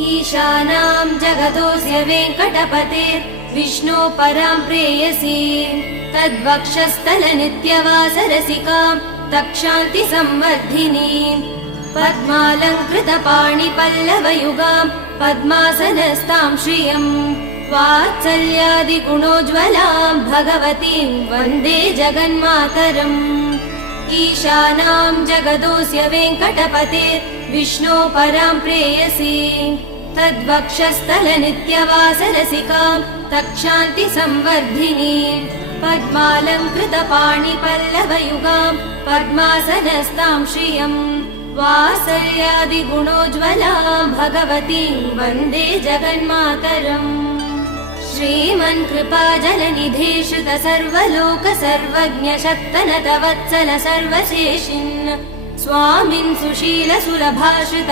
ईशानां जगतोऽस्य वेङ्कटपतेर् विष्णो परां प्रेयसी तद्वक्षस्थलनित्यवासरसिकां तक्षान्ति संवर्धिनीं पद्मालङ्कृतपाणिपल्लवयुगां पद्मासनस्तां श्रियम् वात्सल्यादिगुणोज्ज्वलां भगवतीं वन्दे जगन्मातरम् ईशानां जगतोऽस्य वेङ्कटपतेर् विष्णो परां प्रेयसी तद्वक्षस्थलनित्यवासरसिकां तक्षान्ति संवर्धिनीं पद्मालङ्कृतपाणिपल्लवयुगां पद्मासनस्तां श्रियम् वात्सल्यादिगुणोज्ज्वलां भगवतीं वन्दे जगन्मातरम् श्रीमन्कृपाजलनिधे श्रुत सर्वलोक सर्वज्ञ शक्तनत वत्सल सर्वशेषिन् स्वामिन् सुशील सुलभाश्रित